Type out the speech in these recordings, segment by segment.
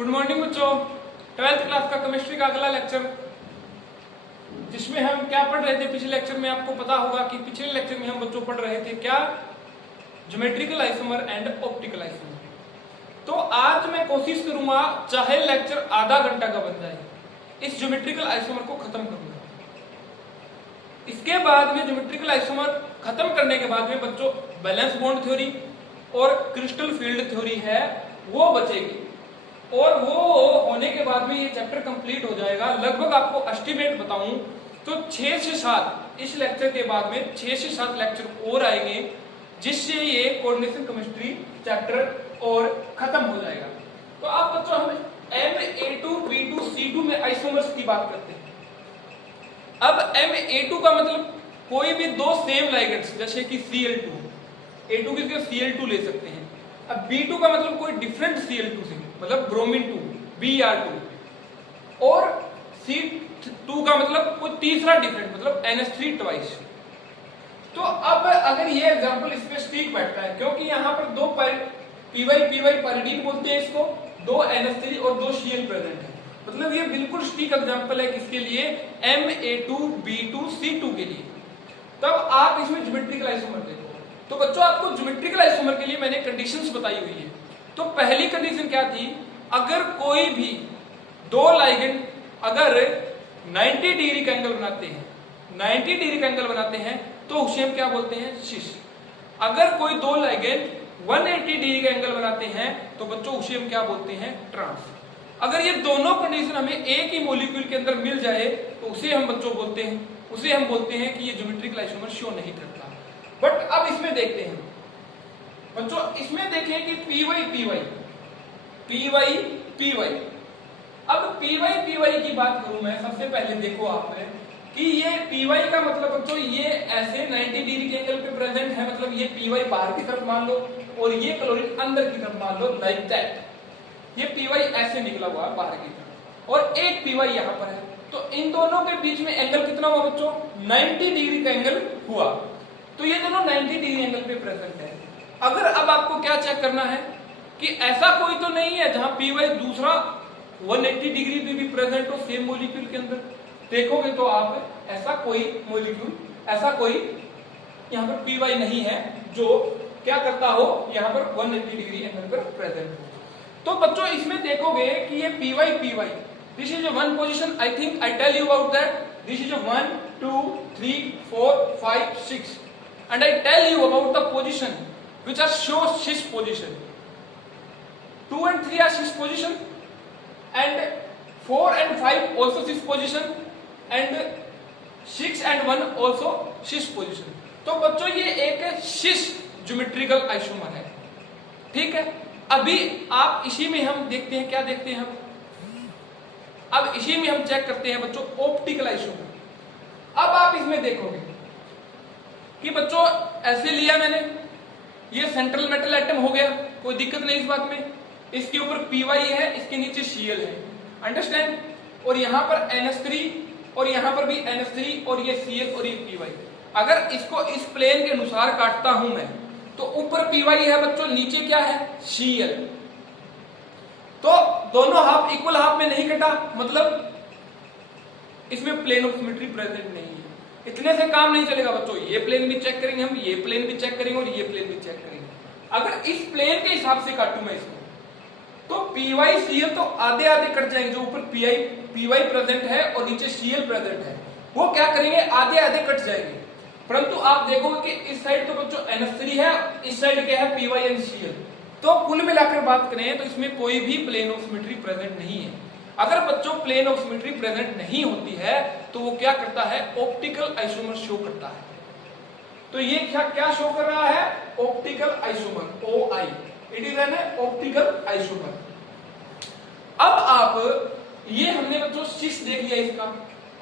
Good morning बच्चों। 12th class का chemistry का अगला लेक्चर, जिसमें हम क्या पढ़ रहे थे पिछले लेक्चर में, आपको पता होगा कि पिछले लेक्चर में हम बच्चों पढ़ रहे थे क्या, geometrical isomer and optical isomer. तो आज मैं कोशिश करूंगा चाहे लेक्चर आधा घंटा का बन जाए, इस ज्योमेट्रिकल आइसोमर को खत्म करूंगा। इसके बाद में ज्योमेट्रिकल आइसोमर खत्म करने के बाद में बच्चों बैलेंस बॉन्ड थ्योरी और क्रिस्टल फील्ड थ्योरी है वो बचेगी, और वो होने के बाद में ये चैप्टर कंप्लीट हो जाएगा। लगभग आपको एस्टिमेट बताऊं तो 6 से 7 इस लेक्चर के बाद में 6 से 7 लेक्चर और आएंगे, जिससे ये कोऑर्डिनेशन केमिस्ट्री चैप्टर और खत्म हो जाएगा। तो आप बच्चों हम Ma2 B2 C2 में आइसोमर्स की बात करते हैं। अब Ma2 का मतलब कोई भी दो सेम लाइगेंड्स, जैसे कि Cl2, A2 की जगह Cl2 ले सकते हैं। अब B2 का मतलब कोई डिफरेंट Cl2 से, मतलब ब्रोमीन 2 Br2, और C2 का मतलब कोई तीसरा डिफरेंट, मतलब NH3 ट्वाइस। तो अब अगर ये एग्जांपल इस पे स्टिक बैठता है, क्योंकि यहाँ पर दो py पाइरिडीन बोलते हैं इसको, दो NH3 और दो Cl प्रेजेंट है, मतलब ये बिल्कुल स्टिक एग्जांपल है किसके लिए, Ma2 B2 C2 के लिए। तब आप इसमें ज्योमेट्रिकल आइसोमर देखो। तो बच्चों आपको ज्योमेट्रिकल आइसोमर के लिए मैंने कंडीशंस बताई हुई है। तो पहली कंडीशन क्या थी, अगर कोई भी दो लाइगेंड अगर 90 डिग्री का एंगल बनाते हैं, 90 डिग्री का एंगल बनाते हैं तो उसे हम क्या बोलते हैं, सिस। अगर कोई दो लाइगेंड 180 डिग्री का एंगल बनाते हैं तो बच्चों उसे हम क्या बोलते हैं, ट्रांस। अगर ये दोनों कंडीशन हमें एक ही मॉलिक्यूल के अंदर मिल जाए तो उसे हम बच्चों बोलते हैं, उसे हम बोलते हैं कि ये ज्योमेट्रिकल आइसोमर शो नहीं करता। बट अब इसमें देखते हैं बच्चों, इसमें देखें कि py अब py की बात करूं मैं, सबसे पहले देखो आप कि ये py का मतलब बच्चों ये ऐसे 90 डिग्री के एंगल पे प्रेजेंट है, मतलब ये py बाहर की तरफ मान लो और ये क्लोरीन अंदर की तरफ मान लो, लाइक दैट। ये py ऐसे निकला हुआ है बाहर की तरफ और एक py यहाँ पर है, तो इन दोनों के बीच में एंगल कितना हुआ बच्चों, 90 डिग्री का एंगल हुआ। तो ये दोनों 90 डिग्री एंगल पे प्रेजेंट है। अगर अब आपको क्या चेक करना है कि ऐसा कोई तो नहीं है जहां py दूसरा 180 डिग्री पे भी प्रेजेंट हो सेम मॉलिक्यूल के अंदर। देखोगे तो आप ऐसा कोई मॉलिक्यूल, ऐसा कोई यहाँ पर py नहीं है जो क्या करता हो, यहाँ पर 180 डिग्री एंगल पर प्रेजेंट हो। तो बच्चों इसमें देखोगे कि ये py this is one position, I think I tell you about that, this is 1 2 3 4 5 6 and I tell you about the position which are show cis position. 2 and 3 are cis position and 4 and 5 also cis position and 6 and 1 also cis position. तो बच्चों ये एक cis geometrical isomer है, ठीक है। अभी आप इसी में हम देखते हैं, क्या देखते हैं हम, अब इसी में हम चेक करते हैं बच्चों ऑप्टिकल आइसोमर। अब आप इसमें देखोगे कि बच्चों ऐसे लिया मैंने, ये सेंट्रल मेटल एटम हो गया, कोई दिक्कत नहीं इस बात में। इसके ऊपर py है, इसके नीचे Cl है, अंडरस्टैंड। और यहाँ पर NH3 और यहाँ पर भी NH3 और ये Cl और ये py। अगर इसको इस प्लेन के अनुसार काटता हूं मैं तो ऊपर py है बच्चों, नीचे क्या है, Cl। तो दोनों हाफ इक्वल हाफ में नहीं कटा, मतलब इसमें प्लेन ऑफ सिमेट्री प्रेजेंट नहीं है। इतने से काम नहीं चलेगा बच्चों, ये प्लेन भी चेक करेंगे हम, ये प्लेन भी चेक करेंगे और ये प्लेन भी चेक करेंगे। अगर इस प्लेन के हिसाब से काटूं मैं इसको तो py Cl तो आधे आधे कट जाएंगे, जो ऊपर py प्रेजेंट है और नीचे Cl प्रेजेंट है, वो क्या करेंगे, आधे आधे कट जाएंगे। परंतु आप देखोगे कि इस साइड तो बच्चों NH3 है, इस साइड क्या है, py एंड Cl। तो कुल मिलाकर बात करें तो इसमें कोई भी प्लेन ऑफ सिमेट्री प्रेजेंट नहीं है। अगर बच्चों प्लेन ऑफ सिमेट्री प्रेजेंट नहीं होती है तो वो क्या करता है, ऑप्टिकल आइसोमर शो करता है। तो ये क्या शो कर रहा है, optical isomer, OI, it is an optical isomer. अब आप ये हमने बच्चों सिस देख लिया इसका,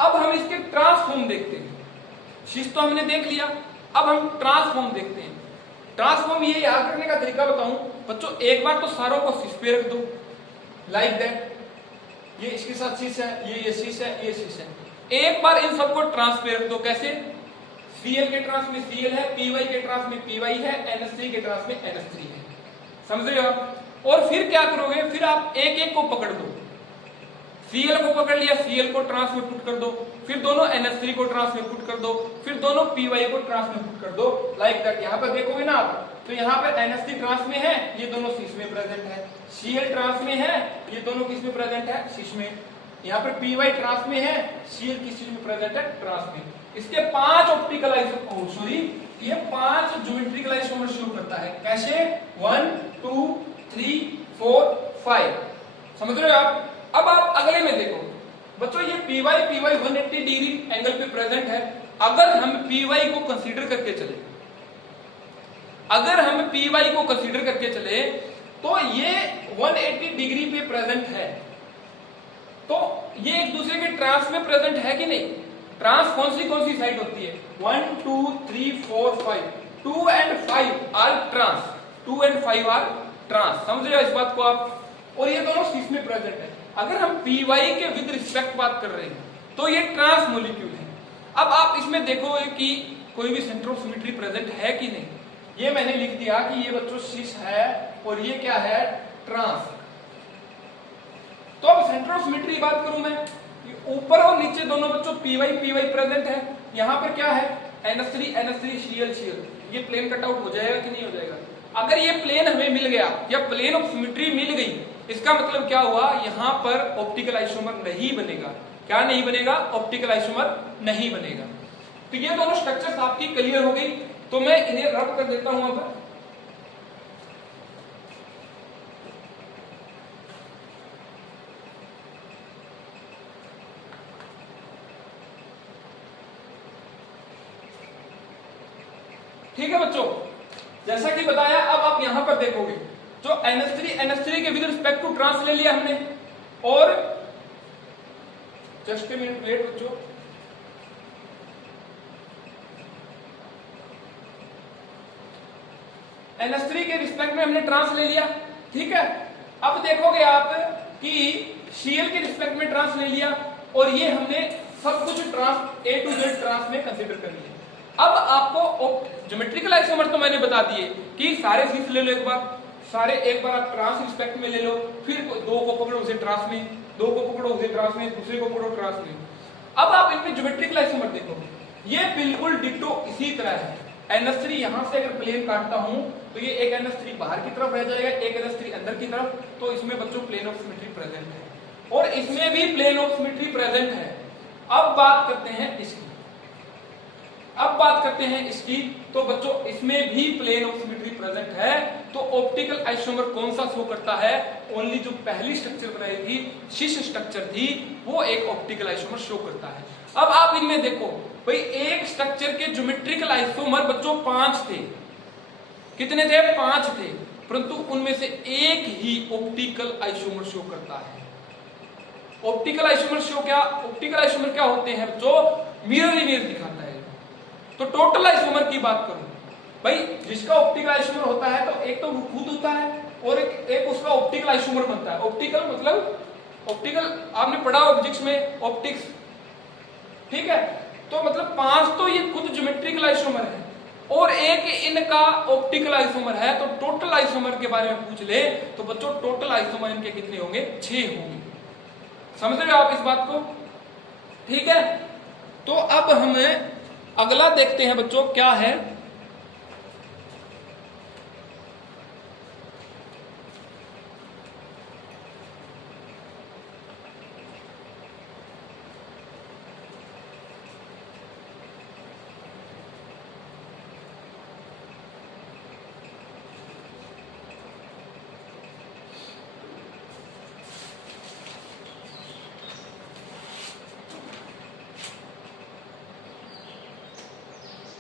अब हम इसके ट्रांसफॉर्म देखते हैं। सिस तो हमने देख लिया, अब हम ट्रांसफॉर्म देखते हैं। ट्रांसफॉर्म ये याद करने का तरीका बताऊं बच्चों, एक बार तो सारों को सिस पे रख दो, लाइक दैट। ये इसके साथ सिस है, ये सिस है, ये सिस है। एक बार इन सबको ट्रांस पे रख दो, कैसे, Cl के ट्रांस में Cl है, py के ट्रांस में py है, NH3 के ट्रांस में NH3 है। समझ रहे हो आप? और फिर क्या करोगे, फिर आप एक एक को पकड़ दो, Cl को पकड़ लिया, Cl को ट्रांस में पुट कर दो, फिर दोनों NH3 को ट्रांस में पुट कर दो, फिर दोनों Py को ट्रांस में पुट कर दो, लाइक दैट। यहाँ पर देखोगे ना आप, तो यहाँ पे NH3 ट्रांस में है, ये दोनों cis में प्रेजेंट है, Cl ट्रांस में है, ये दोनों किस में प्रेजेंट है, cis में। यहाँ पर Py ट्रांस में है, Cl किस चीज में प्रेजेंट है, ट्रांस में। इसके 5 ऑप्टिकल आइसोमर, सॉरी ये 5 ज्योमेट्रिकल आइसोमर शो करता है। कैसे? 1 2 3 4 5। समझ रहे हो आप? अब आप अगले में देखो बच्चों, ये Py 180 डिग्री एंगल पे प्रेजेंट है। अगर हम Py को कंसीडर करके चले, अगर हम Py को कंसीडर करके चले तो ये 180 डिग्री पे प्रेजेंट है, तो ये एक दूसरे के ट्रांस में प्रेजेंट है कि नहीं? ट्रांस कौन सी साइड होती है? 1 2 3 4 5, 2 and 5 are trans, 2 and 5 are trans. समझ रहे हो इस बात को आप? और ये दोनों cis में प्रेजेंट है। अगर हम Py के विद रिस्पेक्ट बात कर रहे हैं तो ये ट्रांस मॉलिक्यूल है। अब आप इसमें देखोगे कि कोई भी सेंटर ऑफ सिमेट्री प्रेजेंट है कि नहीं। ये मैंने लिख दिया कि ये बच्चों cis है और ये क्या है, ट्रांस। तो अब सेंटर ऑफ सिमेट्री बात करूं मैं, ऊपर और नीचे दोनों बच्चों Py प्रेजेंट है। यहाँ पर क्या है, NH3 Cl Cl। ये प्लेन कट आउट हो जाएगा कि नहीं हो जाएगा? अगर ये प्लेन हमें मिल गया या प्लेन ऑफ सिमेट्री मिल गई, इसका मतलब क्या हुआ, यहां पर ऑप्टिकल आइसोमर नहीं बनेगा। क्या नहीं बनेगा? ऑप्टिकल आइसोमर नहीं बनेगा। तो ये दोनों स्ट्रक्चर्स आपकी क्लियर हो गई, तो मैं इन्हें रब कर देता हूं अब। ठीक है बच्चों, जैसा कि बताया, अब आप यहां पर देखोगे जो NH3 के विद रिस्पेक्ट टू ट्रांस ले लिया हमने, और जस्ट ए मिनट वेट बच्चों, NH3 के रिस्पेक्ट में हमने ट्रांस ले लिया। ठीक है, अब देखोगे आप कि Cl के रिस्पेक्ट में ट्रांस ले लिया, और ये हमने सब कुछ trans A to Z trans में कंसीडर कर लिया। अब आपको ज्योमेट्रिकल आइसोमर तो मैंने बता दिए कि सारे cis ले लो एक बार, सारे एक बार आप ट्रांस रिस्पेक्ट में ले लो, फिर दो को पकड़ो उसे ट्रांस में, दो को पकड़ो उसे ट्रांस में, दूसरे को पकड़ो ट्रांस में। अब आप इनमें ज्योमेट्रिकल आइसोमर देखो, ये बिल्कुल डिट्टो इसी तरह है। NH3 यहां से अगर प्लेन काटता हूं तो ये एक NH3 बाहर की तरफ रह जाएगा, एक NH3 अंदर की तरफ, तो इसमें बच्चों प्लेन ऑफ सिमेट्री प्रेजेंट है, और इसमें भी प्लेन ऑफ सिमेट्री प्रेजेंट है। अब बात करते हैं इसकी, तो बच्चों इसमें भी प्लेन ऑफ सिमेट्री प्रेजेंट है। तो ऑप्टिकल आइसोमर कौन सा शो करता है? ओनली जो पहली स्ट्रक्चर बनाई थी, cis स्ट्रक्चर थी, वो एक ऑप्टिकल आइसोमर शो करता है। अब आप इनमें देखो भाई, एक स्ट्रक्चर के ज्योमेट्रिकल आइसोमर बच्चों 5 थे। कितने थे? 5 थे, परंतु उनमें से एक ही ऑप्टिकल आइसोमर शो करता है। ऑप्टिकल आइसोमर क्या होते हैं? जो मिरर इमेज दिखाता है। तो टोटल आइसोमर की बात करूं भाई, जिसका ऑप्टिकल आइसोमर होता है तो एक तो खुद होता है, और एक उसका ऑप्टिकल आइसोमर बनता है। ऑप्टिकल मतलब ऑप्टिकल आपने पढ़ा ऑब्जेक्ट्स में, ऑप्टिक्स। ठीक है, तो मतलब 5 तो ये खुद ज्योमेट्रिकल आइसोमर है, और एक इनका ऑप्टिकल आइसोमर है। तो टोटल आइसोमर के बारे में पूछ ले तो बच्चों टोटल आइसोमर इनके कितने होंगे? 6 होंगे। समझ रहे हो आप इस बात को? ठीक है, तो अब हम अगला देखते हैं बच्चों, क्या है।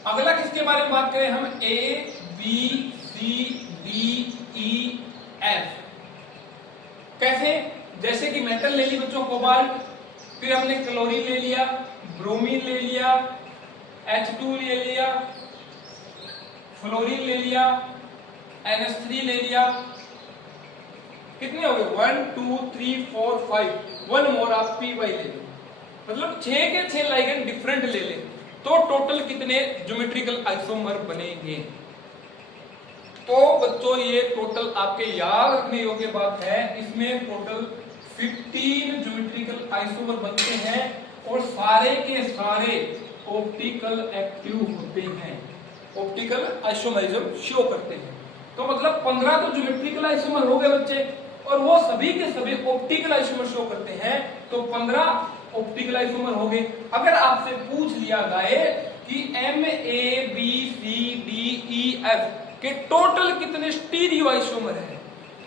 अगला किसके बारे में बात करें हम? A B C D E F। कैसे? जैसे कि मेटल ले ली बच्चों, कोबाल्ट, फिर हमने क्लोरीन ले लिया, ब्रोमीन ले लिया, H2 ले लिया, फ्लोरीन ले लिया, NH3 ले लिया। कितने हो गए? 1 2 3 4 5, 1 मोर आप Py ले लो, मतलब 6 के 6 लाइगेंड डिफरेंट ले ले, तो टोटल कितने ज्योमेट्रिकल आइसोमर बनेंगे? तो बच्चों ये टोटल आपके याद रखने योग्य बात है, इसमें टोटल 15 ज्योमेट्रिकल आइसोमर बनते हैं और सारे के सारे ऑप्टिकल एक्टिव होते हैं, ऑप्टिकल आइसोमरिज्म शो करते हैं। तो मतलब 15 तो ज्योमेट्रिकल आइसोमर हो गए बच्चे, और वो सभी के सभी ऑप्टिकल आइसोमर शो करते हैं, तो 15 ऑप्टिकल आइसोमर हो गए। अगर आपसे पूछ लिया जाए कि MABCDEF के टोटल कितने स्टीरियो आइसोमर है,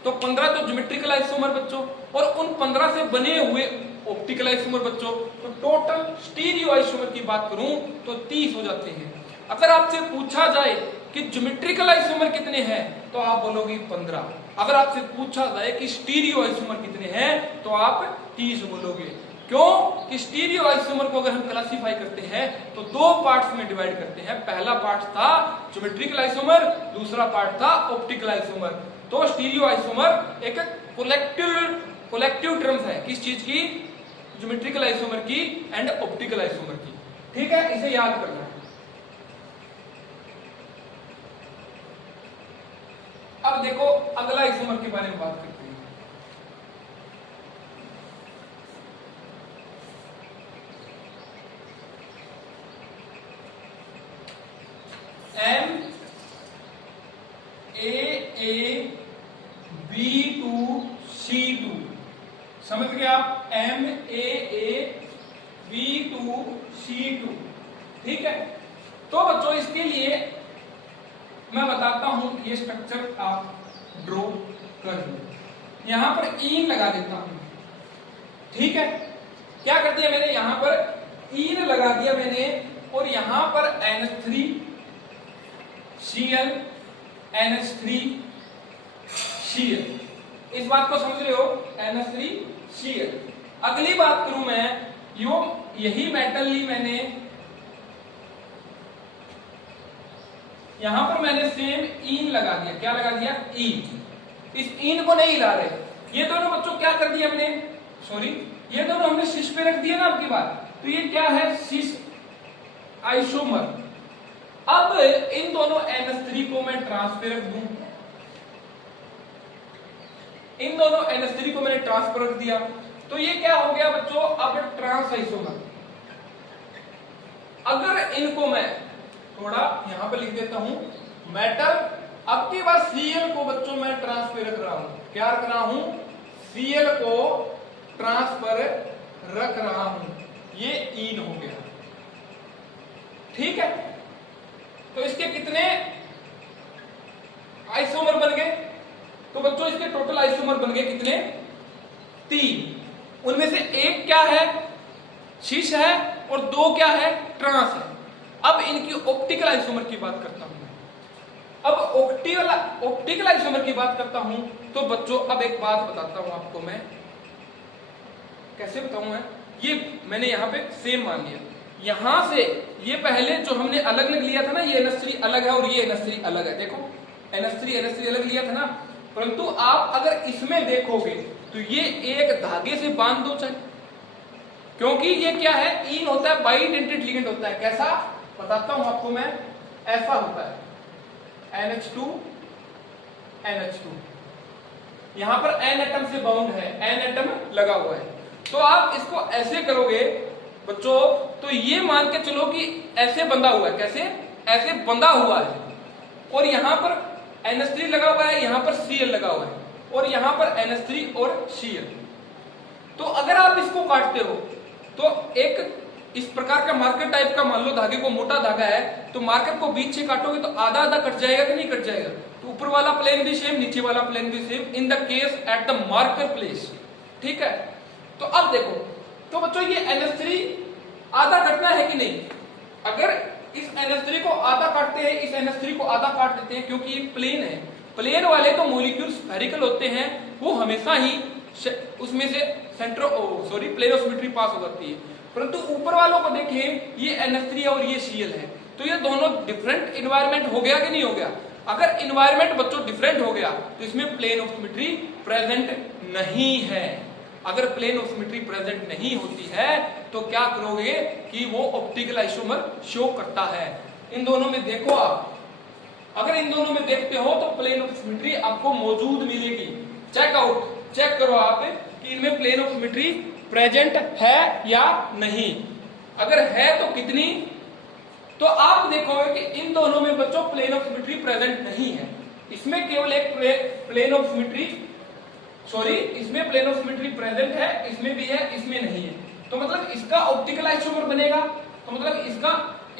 तो 15 तो ज्योमेट्रिकल आइसोमर बच्चों, और उन 15 से बने हुए ऑप्टिकल आइसोमर बच्चों, तो टोटल स्टीरियो आइसोमर की बात करूं तो 30 हो जाते हैं। अगर आपसे पूछा जाए कि ज्योमेट्रिकल आइसोमर कितने हैं, तो आप बोलोगे 15। अगर आपसे पूछा जाए कि स्टीरियो आइसोमर कितने हैं, तो आप 30 बोलोगे। क्यों कि स्टीरियो आइसोमर को अगर हम क्लासिफाई करते हैं तो 2 पार्ट्स में डिवाइड करते हैं। पहला पार्ट था ज्योमेट्रिकल आइसोमर, दूसरा पार्ट था ऑप्टिकल आइसोमर। तो स्टीरियो आइसोमर एक कोलेक्टिव टर्म्स है, किस चीज की? ज्योमेट्रिकल आइसोमर की एंड ऑप्टिकल आइसोमर की। ठीक है, इसे याद करना है। अब देखो अगला आइसोमर के बारे में बात करते हैं। MAAB2C2, समझ गए आप? MAAB2C2, ठीक है। तो बच्चों इसके लिए मैं बताता हूं, ये स्ट्रक्चर आप ड्रॉ कर लो। यहां पर ईन लगा देता हूं, ठीक है। क्या कर दिया मैंने? यहां पर ईन लगा दिया मैंने, और यहां पर NH3Cl NH3Cl, इस बात को समझ रहे हो? NH3Cl। अगली बात करूं मैं, यही मेटल ली मैंने, यहां पर मैंने सेम ईन लगा दिया। क्या लगा दिया? ईन। इस ईन को नहीं हिला रहे। ये दोनों बच्चों क्या कर दिया हमने? सॉरी, ये दोनों हमने शीश पे रख दिया ना आपकी बात। तो ये क्या है? शीश आइसोमर। अब इन दोनों NH3 को मैं ट्रांसफर रख दूं, इन दोनों NH3 को मैंने ट्रांसफर रख दिया, तो ये क्या हो गया बच्चों? अब ट्रांस आइसोमर। अगर इनको मैं थोड़ा यहां पर लिख देता हूं, मेटल, अब की बार Cl को बच्चों मैं ट्रांसफर रख रहा हूं। क्या रख रहा हूं? Cl को ट्रांसफर रख रहा हूं। ये ईन हो गया, ठीक है। तो इसके कितने आइसोमर बन गए? तो बच्चों इसके टोटल आइसोमर बन गए कितने? 3। उनमें से एक क्या है? शीश है, और 2 क्या है? ट्रांस है। अब इनकी ऑप्टिकल आइसोमर की बात करता हूं। अब ऑप्टिकल आइसोमर की बात करता हूं, तो बच्चों अब एक बात बताता हूं आपको मैं। कैसे बताऊं मैं? ये मैंने यहां पे सेम मान लिया। यहां से ये पहले जो हमने अलग अलग लिया था ना, ये NH3 अलग है और ये NH3 अलग है। देखो NH3 अलग लिया था ना, परंतु आप अगर इसमें देखोगे तो ये एक धागे से बांध दो चाहे, क्योंकि ये क्या है? ईन होता है, बाइडेंटेड लिगेंड होता है। कैसा? बताता हूं आपको मैं। ऐसा होता है NH2 NH2, यहां पर N एटम से बाउंड है, N एटम लगा हुआ है। तो आप इसको ऐसे करोगे बच्चों, तो ये मान के चलो कि ऐसे बंधा हुआ है। कैसे? ऐसे बंधा हुआ है, और यहां पर NH3 लगा हुआ है, यहां पर Cl लगा हुआ है, और यहां पर NH3 और Cl। तो अगर आप इसको काटते हो तो एक इस प्रकार का मार्कर टाइप का, मान लो धागे को मोटा धागा है, तो मार्कर को बीच से काटोगे तो आधा आधा कट जाएगा कि नहीं कट जाएगा? तो ऊपर वाला प्लेन भी सेम, नीचे वाला प्लेन भी same, in the case at the marker place, ठीक है। तो अब देखो, तो बच्चों ये NH3 आधा कटना है कि नहीं? अगर इस NH3 को आधा काटते हैं, इस NH3 को आधा काट देते हैं, क्योंकि ये प्लेन है। प्लेन वाले तो मॉलिक्यूल स्फेरिकल होते हैं, वो हमेशा ही उसमें से प्लेन ऑफ सिमेट्री पास हो जाती है। परंतु ऊपर वालों को देखें, ये NH3 और ये Cl है, तो ये दोनों डिफरेंट इन्वायरमेंट हो गया कि नहीं हो गया? अगर इन्वायरमेंट बच्चों डिफरेंट हो गया तो इसमें प्लेन ऑफ सिमेट्री प्रेजेंट नहीं है। अगर प्लेन ऑफ सिमेट्री प्रेजेंट नहीं होती है तो क्या करोगे कि वो ऑप्टिकल आइसोमर शो करता है। इन दोनों में देखो आप, अगर इन दोनों में देखते हो तो प्लेन ऑफ सिमेट्री आपको मौजूद मिलेगी। चेक करो आप कि इनमें प्लेन ऑफ सिमेट्री प्रेजेंट है या नहीं। अगर है तो कितनी, तो आप देखोगे कि इन दोनों में बच्चों प्लेन ऑफ सिमेट्री प्रेजेंट नहीं है। इसमें केवल एक प्लेन ऑफ सिमेट्री, इसमें प्लेन ऑफ सिमेट्री प्रेजेंट है, इसमें भी है, इसमें नहीं है। तो मतलब इसका ऑप्टिकल आइसोमर बनेगा। तो मतलब इसका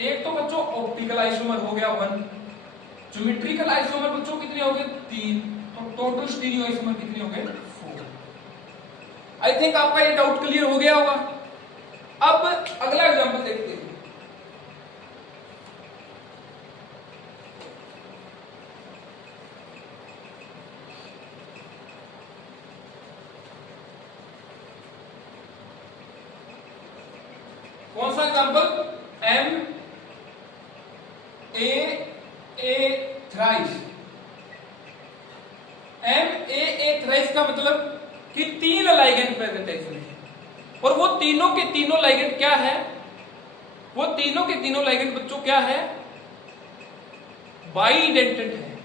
एक तो बच्चों ऑप्टिकल आइसोमर हो गया 1, ज्योमेट्रिकल आइसोमर बच्चों कितने हो गए 3, तो टोटल स्टीरियो आइसोमर कितने हो गए 4। आई थिंक आपका ये डाउट क्लियर हो गया होगा। अब अगला एग्जांपल देखते हैं। कौन सा example, M A thrice. M A thrice का मतलब कि 3 लाइगेंड प्रेजेंट है इसमें, और वो तीनों के तीनों लाइगेंड क्या है, वो तीनों के तीनों लाइगेंड बच्चों क्या है, बाइडेंटेड है।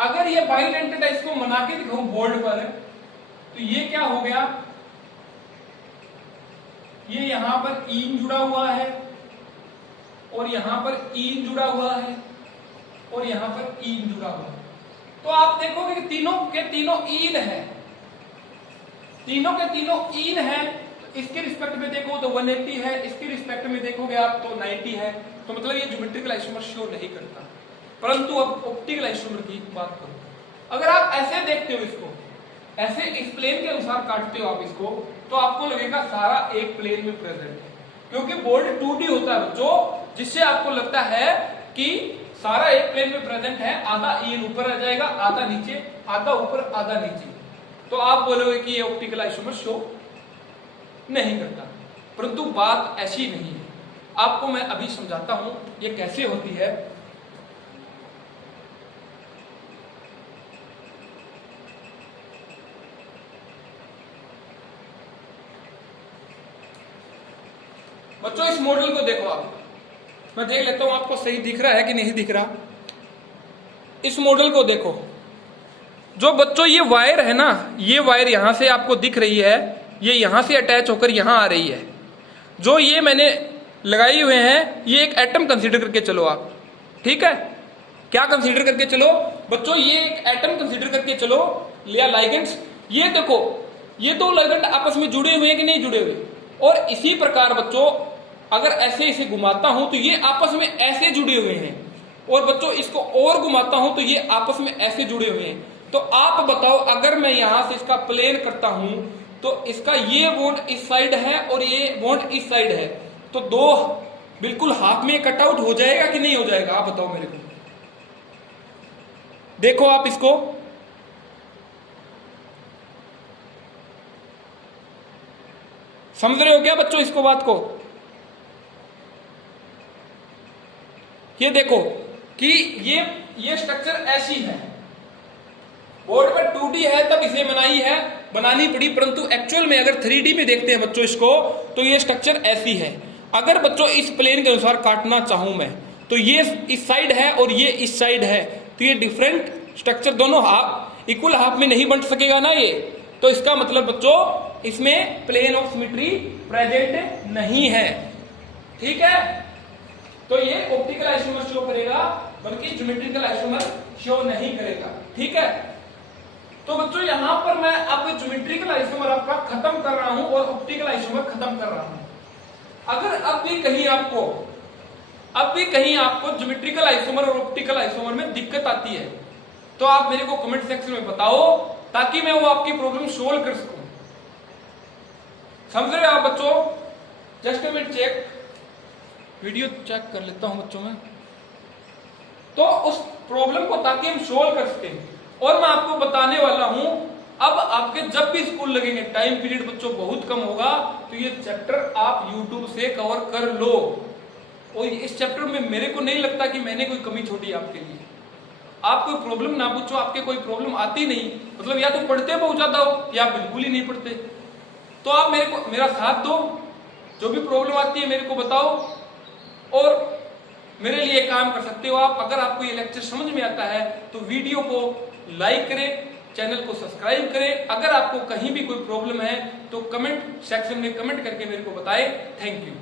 अगर ये बाइडेंटेड है, इसको बना के दिखाऊं बोर्ड पर, तो ये क्या हो गया, ये यहां पर ईन जुड़ा हुआ है, और यहां पर ईन जुड़ा हुआ है, और यहां पर ईन जुड़ा हुआ है। तो आप देखोगे कि तीनों के तीनों ईन है, तीनों के तीनों ईन है। तो इसके रिस्पेक्ट में देखो तो 180 है, इसके रिस्पेक्ट में देखोगे आप तो 90 है। तो मतलब ये ज्योमेट्रिकल आइसोमर शो नहीं करता। परंतु अब ऑप्टिकल आइसोमर की बात करो, अगर आप ऐसे देखते हो इसको, ऐसे इस प्लेन के अनुसार काटते हो आप इसको, तो आपको लगेगा सारा एक प्लेन में प्रेजेंट है, क्योंकि बोर्ड 2D होता है बच्चों, जिससे आपको लगता है कि सारा एक प्लेन में प्रेजेंट है। आधा ईन ऊपर आ जाएगा, आधा नीचे, आधा ऊपर आधा नीचे। तो आप बोलोगे कि ये ऑप्टिकल आइसोमर शो नहीं करता, परंतु बात ऐसी नहीं है। आपको मैं अभी समझाता हूं ये कैसे होती है। बच्चों इस मॉडल को देखो आप, मैं देख लेता हूं आपको सही दिख रहा है कि नहीं दिख रहा। इस मॉडल को देखो, जो बच्चों ये वायर है ना, ये वायर यहां से आपको दिख रही है, ये यहां से अटैच होकर यहां आ रही है। जो ये मैंने लगाए हुए हैं, ये एक एटम कंसीडर करके चलो आप, ठीक है। क्या कंसीडर करके चलो बच्चों, ये एक एटम कंसीडर करके चलो, या लाइगेंड्स। ये देखो, ये दो लाइगेंड आपस में जुड़े हुए हैं कि नहीं जुड़े हुए। और इसी प्रकार बच्चों अगर ऐसे इसे घुमाता हूं तो ये आपस में ऐसे जुड़े हुए हैं, और बच्चों इसको और घुमाता हूं तो ये आपस में ऐसे जुड़े हुए हैं। तो आप बताओ, अगर मैं यहां से इसका प्लेन करता हूं तो इसका ये बॉन्ड इस साइड है और ये बॉन्ड इस साइड है, तो दो बिल्कुल हाफ में कट आउट हो जाएगा कि नहीं हो जाएगा, आप बताओ मेरे को। देखो आप इसको, समझ रहे हो क्या बच्चों इसको, बात को। ये देखो कि ये स्ट्रक्चर ऐसी है, बोर्ड पर 2D है तब इसे बनानी पड़ी, परंतु एक्चुअल में अगर 3D में देखते हैं बच्चों इसको, तो ये स्ट्रक्चर ऐसी है। अगर बच्चों इस प्लेन के अनुसार काटना चाहूं मैं, तो ये इस साइड है और ये इस साइड है, तो ये डिफरेंट स्ट्रक्चर दोनों हाफ इक्वल हाफ में नहीं बन सकेगा ना ये। तो इसका मतलब बच्चों इसमें प्लेन ऑफ सिमेट्री प्रेजेंट नहीं है, ठीक है। तो ये ऑप्टिकल आइसोमर शो करेगा, बल्कि ज्योमेट्रिकल आइसोमर शो नहीं करेगा, ठीक है। तो बच्चों यहां पर मैं अब ज्योमेट्रिकल आइसोमर आपका खत्म कर रहा हूं और ऑप्टिकल आइसोमर खत्म कर रहा हूं। अगर अब भी कहीं आपको ज्योमेट्रिकल आइसोमर और ऑप्टिकल आइसोमर में दिक्कत आती है, तो आप मेरे को कमेंट सेक्शन में बताओ, ताकि मैं वो आपकी प्रॉब्लम सोल्व कर सकूं। समझ रहे हो आप बच्चों? Just minute, check video check कर लेता हूं बच्चों में, तो उस प्रॉब्लम को ताकि हम सोल्व कर सकें। और मैं आपको बताने वाला हूं, अब आपके जब भी स्कूल लगेंगे, टाइम पीरियड बच्चों बहुत कम होगा, तो ये चैप्टर आप YouTube से कवर कर लो। और इस चैप्टर में मेरे को नहीं लगता कि मैंने कोई कमी छोड़ी आपके लिए। आप कोई प्रॉब्लम ना पूछो, आपके कोई प्रॉब्लम आती नहीं, मतलब या तो पढ़ते बहुत ज्यादा हो या बिल्कुल ही नहीं पढ़ते। तो आप मेरा साथ दो, जो भी प्रॉब्लम आती है मेरे को बताओ, और मेरे लिए काम कर सकते हो आप। अगर आपको ये लेक्चर समझ में आता है तो वीडियो को लाइक करें, चैनल को सब्सक्राइब करें। अगर आपको कहीं भी कोई प्रॉब्लम है तो कमेंट सेक्शन में कमेंट करके मेरे को बताएं। Thank you.